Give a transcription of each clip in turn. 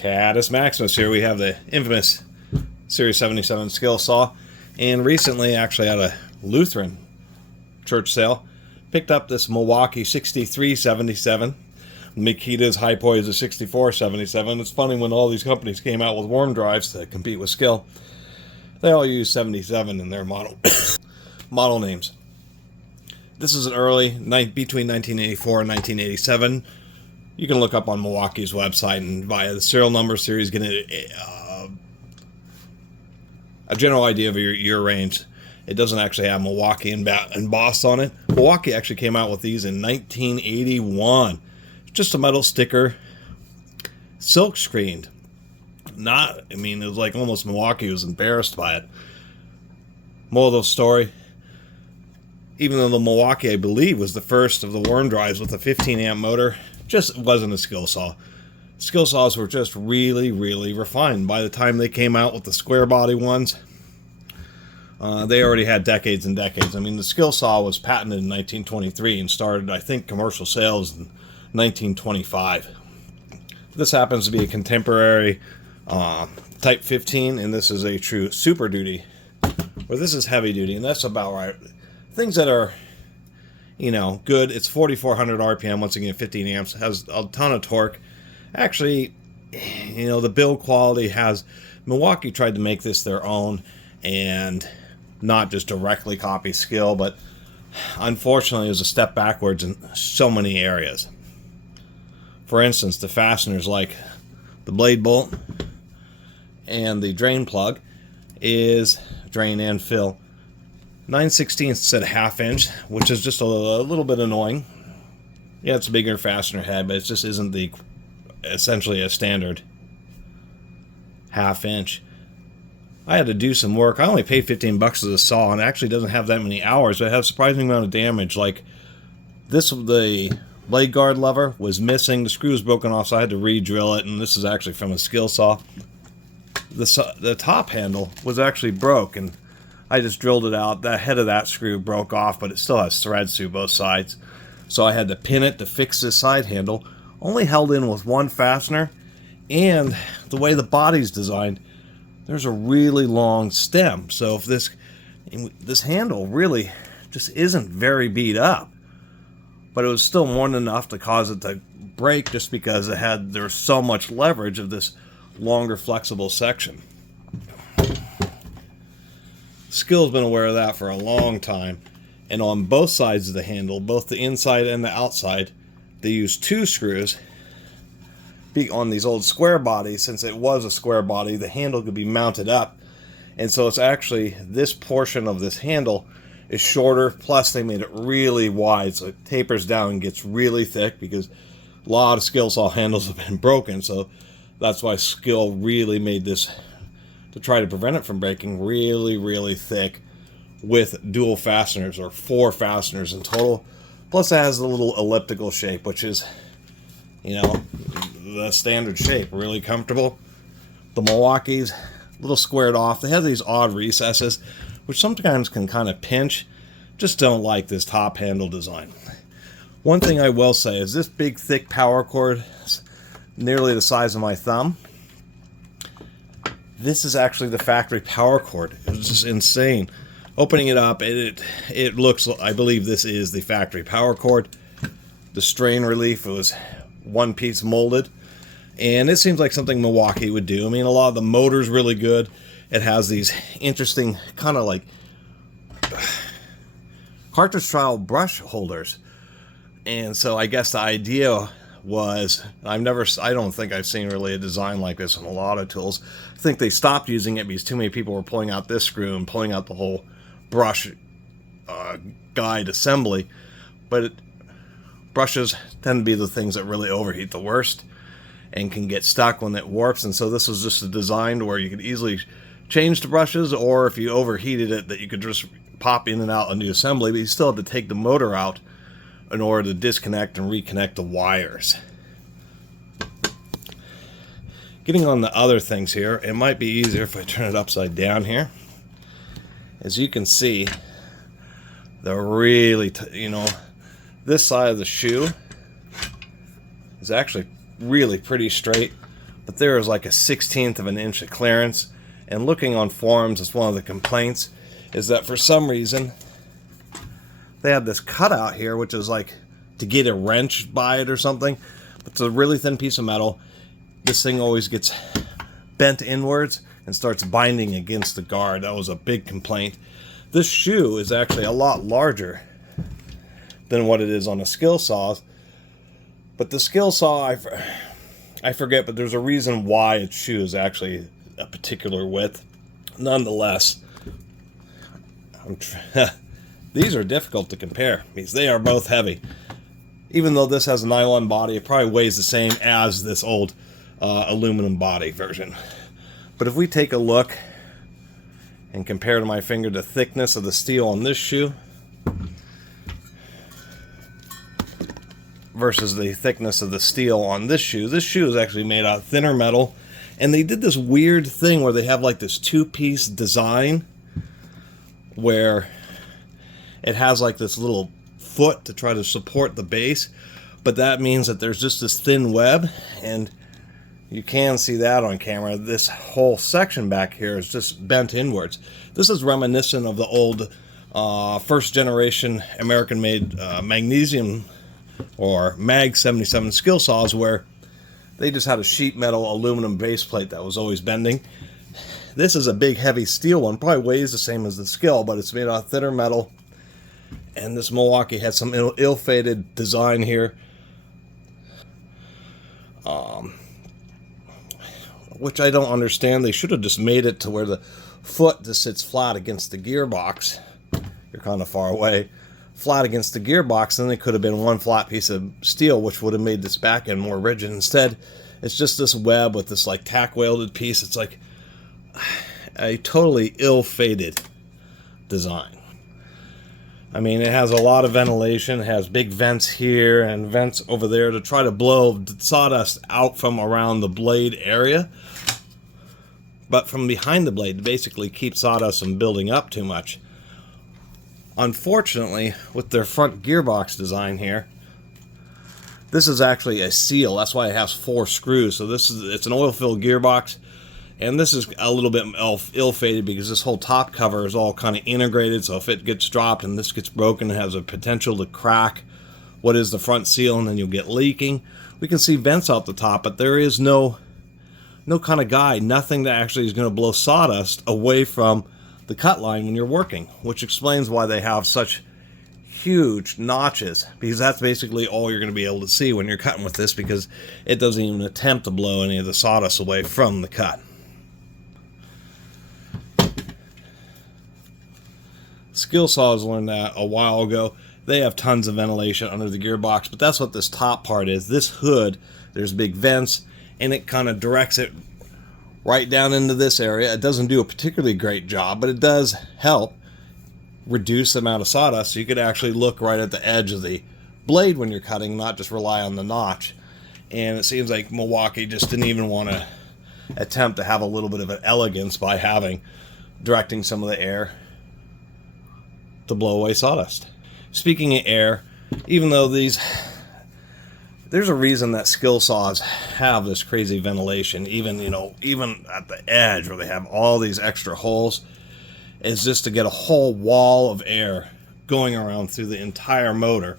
Catus Maximus here. We have the infamous Series 77 SkilSaw, and recently, actually at a Lutheran church sale, picked up this Milwaukee 6377. Makita's high poise is 6477. It's funny when all these companies came out with worm drives to compete with Skill, they all use 77 in their model model names. This is an early, between 1984 and 1987. You can look up on Milwaukee's website and via the serial number series get a general idea of your year range. It doesn't actually have Milwaukee embossed on it. Milwaukee actually came out with these in 1981. Just a metal sticker, silk screened. It was like almost Milwaukee was embarrassed by it. Moral of the story, even though the Milwaukee, I believe, was the first of the worm drives with a 15 amp motor, just wasn't a SkilSaw. SkilSaws were just really, really refined. By the time they came out with the square body ones, they already had decades and decades. I mean, the SkilSaw was patented in 1923 and started, I think, commercial sales in 1925. This happens to be a contemporary Type 15, and this is a true Super Duty, or this is heavy duty, and that's about right. Things that are, good. It's 4,400 RPM, once again 15 amps, has a ton of torque. Actually, the build quality has, Milwaukee tried to make this their own and not just directly copy Skill, but unfortunately it was a step backwards in so many areas. For instance, the fasteners like the blade bolt and the drain plug is drain and fill 9/16 instead of ½ inch, which is just a little bit annoying. Yeah, it's a bigger fastener head, but it just isn't essentially a standard ½ inch. I had to do some work. I only paid 15 bucks as a saw, and it actually doesn't have that many hours, but it has a surprising amount of damage. Like this, the blade guard lever was missing, the screw was broken off, so I had to re-drill it, and this is actually from a SkilSaw. The top handle was actually broke, and I just drilled it out. The head of that screw broke off, but it still has threads through both sides. So I had to pin it to fix this side handle. Only held in with one fastener, and the way the body's designed, there's a really long stem. So if this handle really just isn't very beat up, but it was still more than enough to cause it to break just because there's so much leverage of this longer flexible section. Skill's been aware of that for a long time, and on both sides of the handle, both the inside and the outside, they use two screws. On these old square bodies, since it was a square body, the handle could be mounted up, and so it's actually this portion of this handle is shorter, plus they made it really wide, so it tapers down and gets really thick, because a lot of SkilSaw handles have been broken, so that's why Skill really made this, to try to prevent it from breaking, really, really thick with dual fasteners, or 4 fasteners in total. Plus it has a little elliptical shape, which is, the standard shape, really comfortable. The Milwaukee's a little squared off. They have these odd recesses, which sometimes can kind of pinch. Just don't like this top handle design. One thing I will say is this big, thick power cord, nearly the size of my thumb. This is actually the factory power cord. It was just insane. Opening it up, it looks, I believe this is the factory power cord. The strain relief, it was one piece molded, and it seems like something Milwaukee would do. I mean, a lot of the motor's really good. It has these interesting kind of like cartridge style brush holders, and so I guess the idea was, I don't think I've seen really a design like this in a lot of tools. I think they stopped using it because too many people were pulling out this screw and pulling out the whole brush guide assembly. But brushes tend to be the things that really overheat the worst and can get stuck when it warps, and so this was just a design where you could easily change the brushes, or if you overheated it, that you could just pop in and out a new assembly, but you still had to take the motor out in order to disconnect and reconnect the wires. Getting on the other things here, it might be easier if I turn it upside down here. As you can see, they're really, this side of the shoe is actually really pretty straight. but there is like a 1/16 of an inch of clearance. And looking on forums, it's one of the complaints, is that for some reason they have this cutout here, which is like to get a wrench by it or something. It's a really thin piece of metal. This thing always gets bent inwards and starts binding against the guard. That was a big complaint. This shoe is actually a lot larger than what it is on the SkilSaws. But the SkilSaw, I forget, but there's a reason why its shoe is actually a particular width. Nonetheless, these are difficult to compare because they are both heavy. Even though this has a nylon body, it probably weighs the same as this old aluminum body version. But if we take a look and compare to my finger the thickness of the steel on this shoe versus the thickness of the steel on this shoe is actually made out of thinner metal. And they did this weird thing where they have like this two-piece design where it has like this little foot to try to support the base, but that means that there's just this thin web, and you can see that on camera. This whole section back here is just bent inwards. This is reminiscent of the old first generation American-made magnesium or Mag 77 SkilSaws, where they just had a sheet metal aluminum base plate that was always bending. This is a big heavy steel one, probably weighs the same as the Skill, but it's made out of thinner metal. And this Milwaukee had some ill-fated design here, which I don't understand. They should have just made it to where the foot just sits flat against the gearbox. You're kind of far away. Flat against the gearbox, then they could have been one flat piece of steel, which would have made this back end more rigid. Instead, it's just this web with this like tack welded piece. It's like a totally ill-fated design. I mean, it has a lot of ventilation. It has big vents here and vents over there to try to blow sawdust out from around the blade area, but from behind the blade to basically keep sawdust from building up too much. Unfortunately, with their front gearbox design here, this is actually a seal. That's why it has 4 screws. So it's an oil-filled gearbox, and this is a little bit ill-fated because this whole top cover is all kind of integrated. So if it gets dropped and this gets broken, it has a potential to crack what is the front seal, and then you'll get leaking. We can see vents out the top, but there is no kind of guide, nothing that actually is going to blow sawdust away from the cut line when you're working, which explains why they have such huge notches, because that's basically all you're going to be able to see when you're cutting with this, because it doesn't even attempt to blow any of the sawdust away from the cut. SkilSaws learned that a while ago. They have tons of ventilation under the gearbox, but that's what this top part is. This hood, there's big vents, and it kind of directs it right down into this area. It doesn't do a particularly great job, but it does help reduce the amount of sawdust, so you could actually look right at the edge of the blade when you're cutting, not just rely on the notch. And it seems like Milwaukee just didn't even want to attempt to have a little bit of an elegance by directing some of the air to blow away sawdust. Speaking of air, even though there's a reason that SkilSaws have this crazy ventilation, even at the edge where they have all these extra holes, is just to get a whole wall of air going around through the entire motor.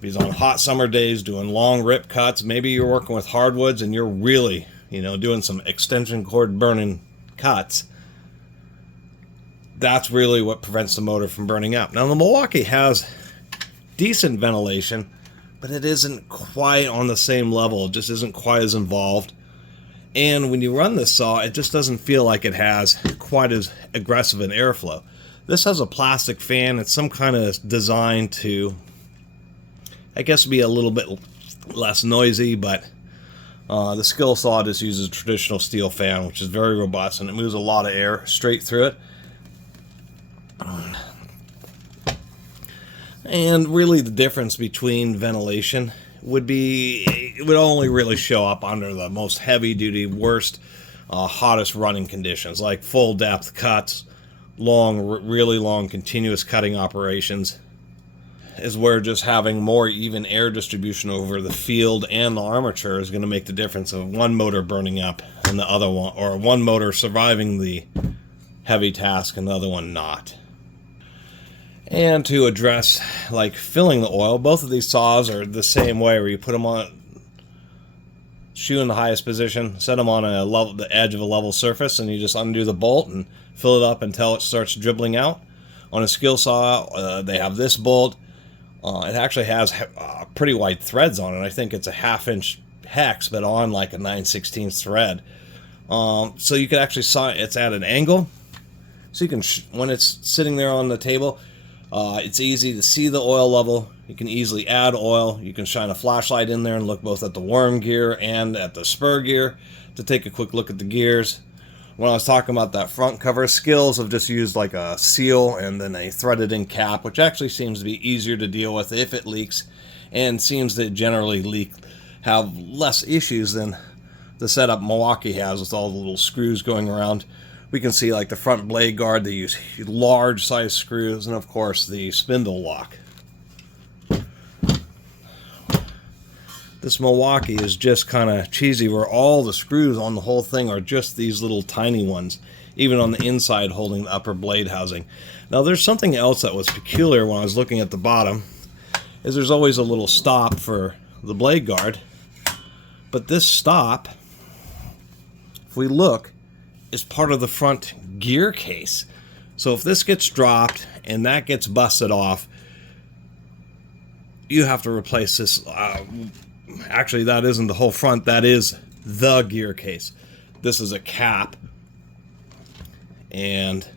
Because on hot summer days, doing long rip cuts, maybe you're working with hardwoods and you're really, doing some extension cord burning cuts. That's really what prevents the motor from burning up. Now, the Milwaukee has decent ventilation, but it isn't quite on the same level. It just isn't quite as involved. And when you run this saw, it just doesn't feel like it has quite as aggressive an airflow. This has a plastic fan. It's some kind of design to, I guess, be a little bit less noisy, but the SkilSaw just uses a traditional steel fan, which is very robust, and it moves a lot of air straight through it. And really the difference between ventilation would only really show up under the most heavy-duty, worst, hottest running conditions, like full-depth cuts, really long continuous cutting operations. is where just having more even air distribution over the field and the armature is going to make the difference of one motor burning up and the other one, or one motor surviving the heavy task and the other one not. And to address like filling the oil, both of these saws are the same way, where you put them on shoe in the highest position, set them on the edge of a level surface, and you just undo the bolt and fill it up until it starts dribbling out. On a SkilSaw, they have this bolt. It actually has pretty wide threads on it. I think it's a 1/2 inch hex, but on like a 9/16 thread. So you can actually saw it's at an angle, so you can when it's sitting there on the table, it's easy to see the oil level. You can easily add oil. You can shine a flashlight in there and look both at the worm gear and at the spur gear to take a quick look at the gears. When I was talking about that front cover, Skills have just used like a seal and then a threaded in cap, which actually seems to be easier to deal with if it leaks, and seems to generally have less issues than the setup Milwaukee has with all the little screws going around. We can see like the front blade guard, they use large size screws, and of course the spindle lock. This Milwaukee is just kind of cheesy, where all the screws on the whole thing are just these little tiny ones, even on the inside holding the upper blade housing. Now there's something else that was peculiar when I was looking at the bottom, is there's always a little stop for the blade guard, but this stop, if we look, is part of the front gear case. So if this gets dropped and that gets busted off, you have to replace this. Actually, that isn't the whole front, that is the gear case. This is a cap, and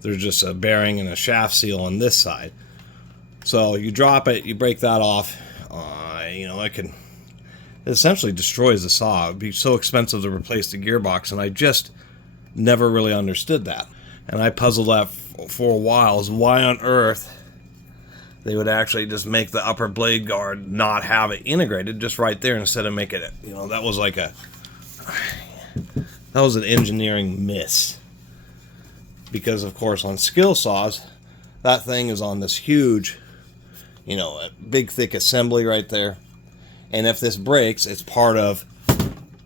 there's just a bearing and a shaft seal on this side. So you drop it, you break that off, it essentially destroys the saw. It would be so expensive to replace the gearbox, and I just never really understood that. And I puzzled that for a while, is why on earth they would actually just make the upper blade guard not have it integrated just right there, instead of making it, that was like that was an engineering miss. Because of course on SkilSaws, that thing is on this huge, a big thick assembly right there. And if this breaks, it's part of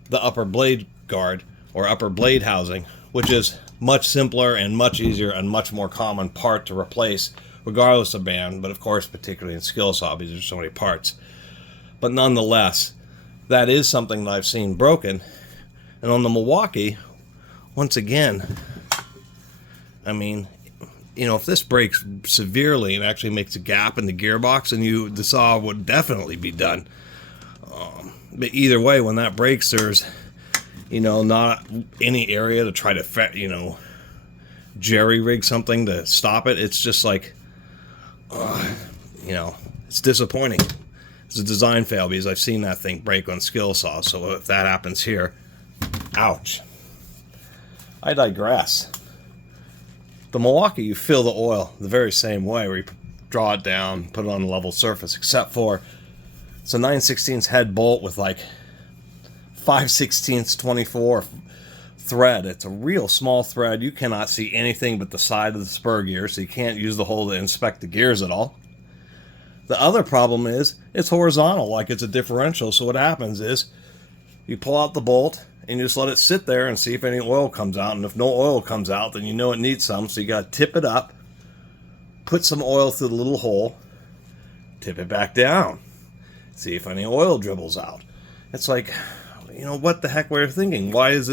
the upper blade guard or upper blade housing, which is much simpler and much easier and much more common part to replace, regardless of band, but of course particularly in SkilSaw because there's so many parts. But nonetheless, that is something that I've seen broken. And on the Milwaukee, once again, if this breaks severely and actually makes a gap in the gearbox, then the saw would definitely be done. But either way, when that breaks, there's not any area to try to jerry rig something to stop it. It's just like it's disappointing. It's a design fail, because I've seen that thing break on SkilSaw. So if that happens here, ouch. I digress. The Milwaukee, you fill the oil the very same way, where you draw it down, put it on a level surface, except for it's a 9/16 head bolt with like 5/16 24 thread. It's a real small thread. You cannot see anything but the side of the spur gear, so you can't use the hole to inspect the gears at all. The other problem is it's horizontal, like it's a differential. So what happens is you pull out the bolt and you just let it sit there and see if any oil comes out. And if no oil comes out, then you know it needs some. So you got to tip it up, put some oil through the little hole, tip it back down, see if any oil dribbles out. It's like, what the heck were you thinking? Why isn't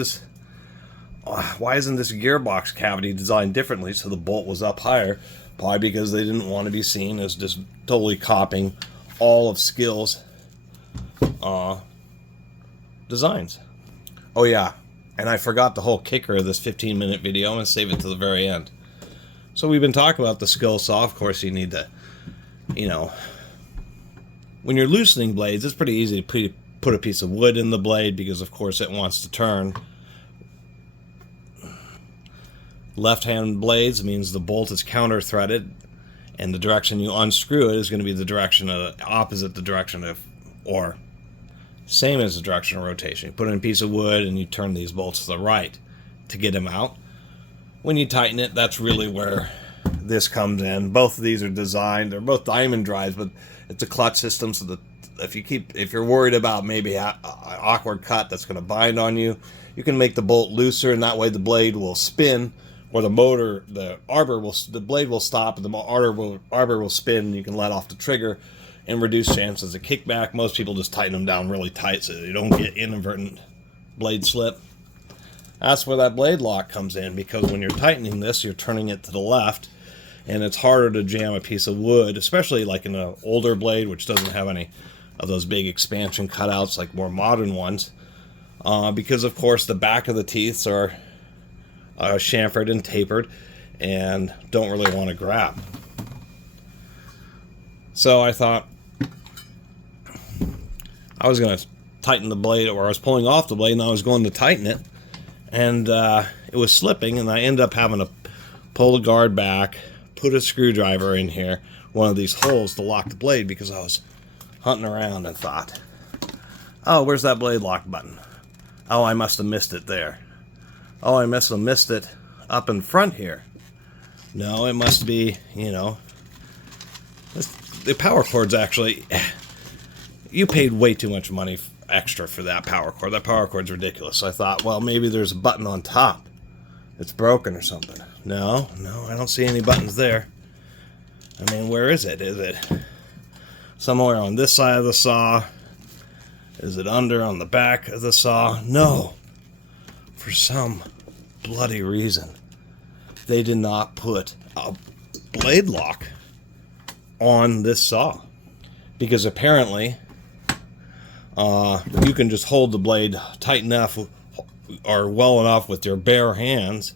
this gearbox cavity designed differently so the bolt was up higher? Probably because they didn't want to be seen as just totally copying all of Skills' designs. Oh yeah, and I forgot the whole kicker of this 15-minute video. I'm going to save it to the very end. So we've been talking about the SkilSaw. Of course, you need to, when you're loosening blades, it's pretty easy to put a piece of wood in the blade, because of course it wants to turn. Left-hand blades means the bolt is counter-threaded, and the direction you unscrew it is going to be the direction opposite the direction of, or same as the direction of rotation. You put in a piece of wood and you turn these bolts to the right to get them out. When you tighten it, that's really where this comes in. Both of these are designed, they're both diamond drives, but it's a clutch system, so that if you're worried about maybe an awkward cut that's going to bind on you, you can make the bolt looser, and that way the blade will spin, or the blade will stop, and the arbor will spin, and you can let off the trigger and reduce chances of kickback. Most people just tighten them down really tight so they don't get inadvertent blade slip. That's where that blade lock comes in, because when you're tightening this, you're turning it to the left, and it's harder to jam a piece of wood, especially like in an older blade, which doesn't have any of those big expansion cutouts like more modern ones, because of course the back of the teeth are chamfered and tapered and don't really want to grab. So I thought I was going to tighten the blade, or I was pulling off the blade and I was going to tighten it, and it was slipping, and I ended up having to pull the guard back, put a screwdriver in here, one of these holes, to lock the blade, because I was hunting around and thought, oh, where's that blade lock button? Oh, I must have missed it there. Oh, I must have missed it up in front here. No, it must be, you know, the power cord's actually, you paid way too much money extra for that power cord. That power cord's ridiculous. So I thought, well, maybe there's a button on top. It's broken or something. No, I don't see any buttons there. I mean, where is it? Is it somewhere on this side of the saw? Is it under on the back of the saw? No. For some bloody reason, they did not put a blade lock on this saw, because apparently you can just hold the blade tight enough or well enough with your bare hands,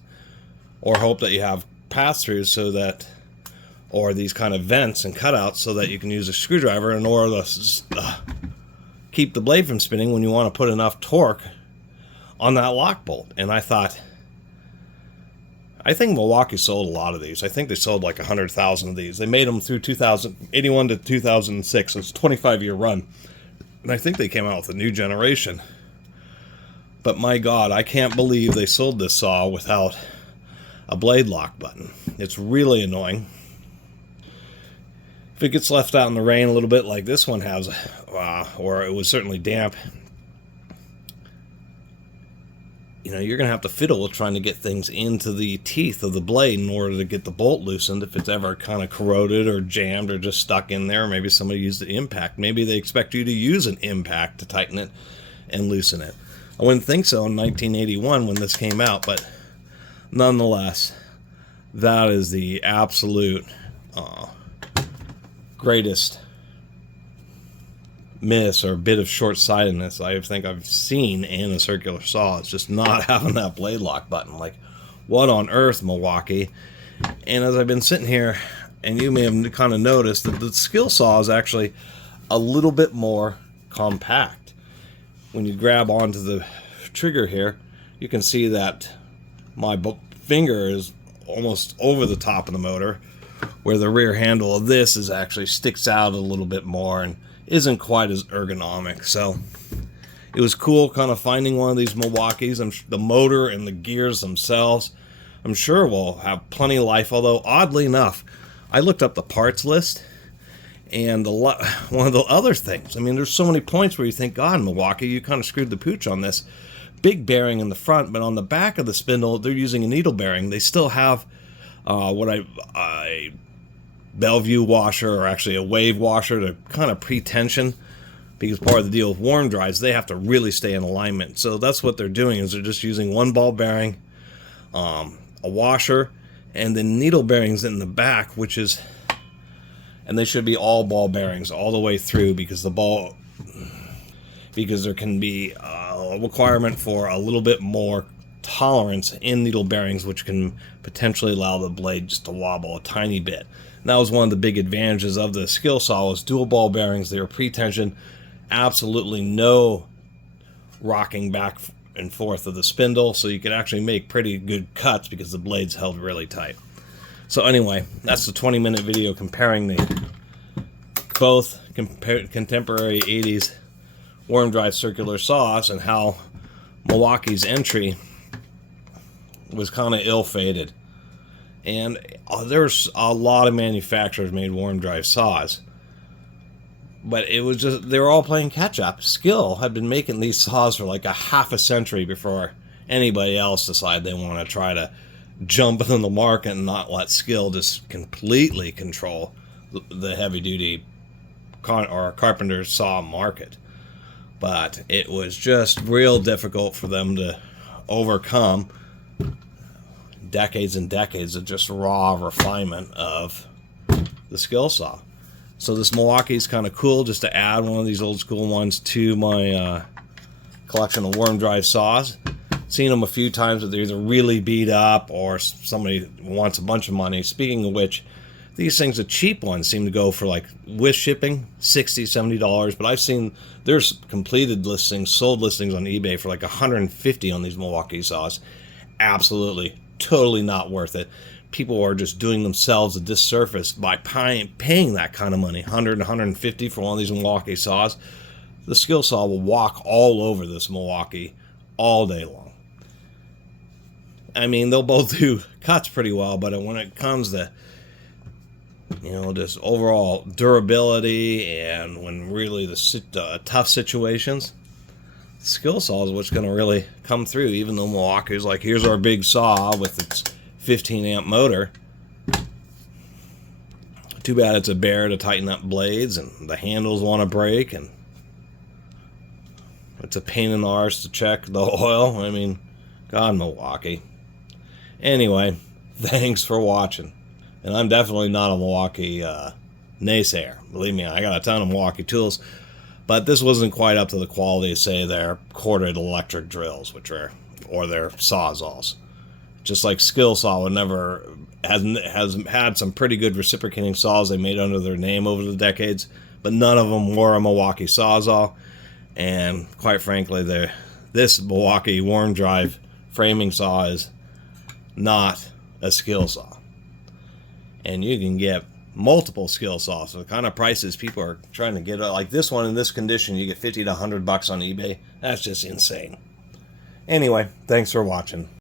or hope that you have pass-throughs so that, or these kind of vents and cutouts, so that you can use a screwdriver in order to keep the blade from spinning when you want to put enough torque on that lock bolt. And I thought, I think Milwaukee sold a lot of these. I think they sold like 100,000 of these. They made them through 1981 to 2006. So it's a 25-year run. And I think they came out with a new generation. But my God, I can't believe they sold this saw without a blade lock button. It's really annoying. If it gets left out in the rain a little bit like this one has, or it was certainly damp, you know, you're going to have to fiddle with trying to get things into the teeth of the blade in order to get the bolt loosened if it's ever kind of corroded or jammed or just stuck in there. Maybe somebody used the impact. Maybe they expect you to use an impact to tighten it and loosen it. I wouldn't think so in 1981 when this came out, but nonetheless, that is the absolute greatest miss or bit of short-sightedness I think I've seen in a circular saw. It's just not having that blade lock button. Like, what on earth, Milwaukee? And as I've been sitting here, and you may have kind of noticed that the SkilSaw is actually a little bit more compact. When you grab onto the trigger here, you can see that my finger is almost over the top of the motor, where the rear handle of this is actually sticks out a little bit more and isn't quite as ergonomic. So it was cool kind of finding one of these Milwaukees. The motor and the gears themselves, I'm sure will have plenty of life, although oddly enough, I looked up the parts list, and one of the other things, I mean, there's so many points where you think, God, Milwaukee, you kind of screwed the pooch on this. Big bearing in the front, but on the back of the spindle, they're using a needle bearing. They still have a Bellevue washer, or actually a wave washer, to kind of pre-tension, because part of the deal with warm drives, they have to really stay in alignment. So that's what they're doing, is they're just using one ball bearing, a washer, and then needle bearings in the back, and they should be all ball bearings all the way through, because there can be a requirement for a little bit more tolerance in needle bearings, which can potentially allow the blade just to wobble a tiny bit. And that was one of the big advantages of the SkilSaw, was dual ball bearings. They were pre-tension, absolutely no rocking back and forth of the spindle, so you could actually make pretty good cuts because the blade's held really tight. So anyway, that's the 20-minute video comparing both contemporary 80s worm drive circular saws, and how Milwaukee's entry was kind of ill-fated. And there's a lot of manufacturers made worm drive saws. But it was just, they were all playing catch up. Skill had been making these saws for like a half a century before anybody else decided they want to try to jump in the market and not let Skill just completely control the heavy duty or carpenter saw market. But it was just real difficult for them to overcome decades and decades of just raw refinement of the SkilSaw. So this Milwaukee's kind of cool, just to add one of these old school ones to my collection of worm drive saws. Seen them a few times, but they're either really beat up or somebody wants a bunch of money. Speaking of which, these things, the cheap ones, seem to go for, like, with shipping, $60, $70. But I've seen there's completed listings, sold listings on eBay for like $150 on these Milwaukee saws. Absolutely, totally not worth it. People are just doing themselves a disservice by paying that kind of money, $100, $150 for one of these Milwaukee saws. The SkilSaw will walk all over this Milwaukee all day long. I mean, they'll both do cuts pretty well, but when it comes to, you know, just overall durability and when really the tough situations, SkilSaw is what's going to really come through. Even though Milwaukee's like, here's our big saw with its 15 amp motor. Too bad it's a bear to tighten up blades and the handles want to break, and it's a pain in the arse to check the oil. I mean, God, Milwaukee. Anyway, thanks for watching. And I'm definitely not a Milwaukee naysayer. Believe me, I got a ton of Milwaukee tools. But this wasn't quite up to the quality of, say, their corded electric drills, or their sawzalls. Just like SkilSaw has had some pretty good reciprocating saws they made under their name over the decades, but none of them were a Milwaukee sawzall. And quite frankly, this Milwaukee worm drive framing saw is not a SkilSaw. And you can get multiple SkilSaws for the kind of prices people are trying to get. Like this one in this condition, you get $50 to $100 on eBay. That's just insane. Anyway, thanks for watching.